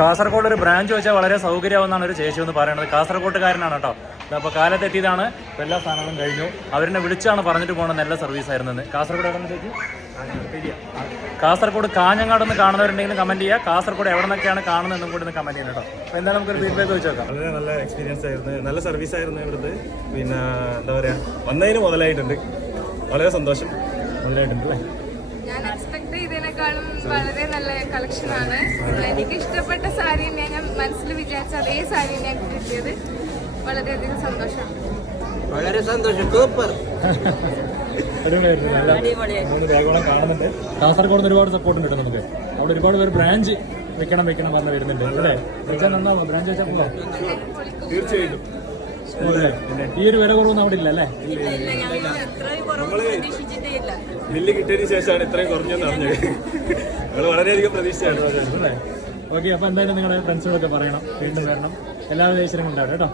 കാസർഗോഡ് ഒരു ബ്രാഞ്ച് വെച്ചാൽ വളരെ സൗകര്യമാവുന്നതാണ് ഒരു ചേച്ചി എന്ന് പറയുന്നത്. കാസർഗോട്ടുകാരനാണ് കേട്ടോ. അപ്പോൾ കാലത്തെത്തിയതാണ്. ഇപ്പോൾ എല്ലാ സാധനങ്ങളും കഴിഞ്ഞു. അവരെന്നെ വിളിച്ചാണ് പറഞ്ഞിട്ട് പോകണം നല്ല സർവീസ് ആയിരുന്നെന്ന്. കാസർഗോഡ് എവിടെ നിന്ന് ചേച്ചി? കാസർഗോഡ് കാഞ്ഞങ്ങാടെന്ന് കാണുന്നവരുണ്ടെങ്കിലും കമന്റ് ചെയ്യുക. കാസർഗോഡ് എവിടെ നിന്നൊക്കെയാണ് കാണുന്നതെന്നും കൂടി ഒന്ന് കമന്റ് ചെയ്യണം കേട്ടോ. അപ്പോൾ എന്തായാലും നമുക്കൊരു ഫീഡ്ബാക്ക് വെച്ച് നോക്കാം. വളരെ നല്ല എക്സ്പീരിയൻസ് ആയിരുന്നു, നല്ല സർവീസ് ആയിരുന്നു ഇവിടുത്തെ. പിന്നെ എന്താ പറയുക, വന്നതിന് മുതലായിട്ടുണ്ട്. വളരെ സന്തോഷം. മുതലായിട്ടുണ്ട് അല്ലേ? ഞാൻ എക്സ്പെക്ട് ചെയ്തതിനേക്കാളും വളരെ നല്ല കളക്ഷനാണ്. എനിക്ക് ഇഷ്ടപ്പെട്ട സാരി തന്നെയാണ്, ഞാൻ മനസ്സിൽ വിചാരിച്ച അതേ സാരി തന്നെയാണ് കിട്ടിയത്. വളരെയധികം സന്തോഷമാണ്. വളരെ സന്തോഷം, സൂപ്പർ. മൂന്ന് ബാഗോളം കാണുന്നുണ്ട്. കാസർഗോഡ് ഒരുപാട് സപ്പോർട്ട് കിട്ടും നമുക്ക്. അവിടെ ഒരുപാട് പേര് ബ്രാഞ്ച് വെക്കണം പറഞ്ഞ് വരുന്നുണ്ട് അല്ലേ? വെച്ചാൽ നന്നാവോ? ബ്രാഞ്ച് വെച്ചാൽ പോകാം തീർച്ചയായിട്ടും. ഈ ഒരു വില കുറവൊന്നും അവിടെ ഇല്ല അല്ലേ? ബില്ല് കിട്ടിയതിന് ശേഷമാണ് ഇത്രയും കുറഞ്ഞെന്ന് അറിഞ്ഞത്. ഞങ്ങൾ വളരെയധികം പ്രതീക്ഷയാണ് അല്ലേ? ഓക്കെ, അപ്പോൾ എന്തായാലും നിങ്ങളുടെ ഫ്രണ്ട്സിനോടൊക്കെ പറയണം, വീണ്ടും വരണം. എല്ലാവിധ ഐശ്വര്യങ്ങളും ഉണ്ടാവും കേട്ടോ.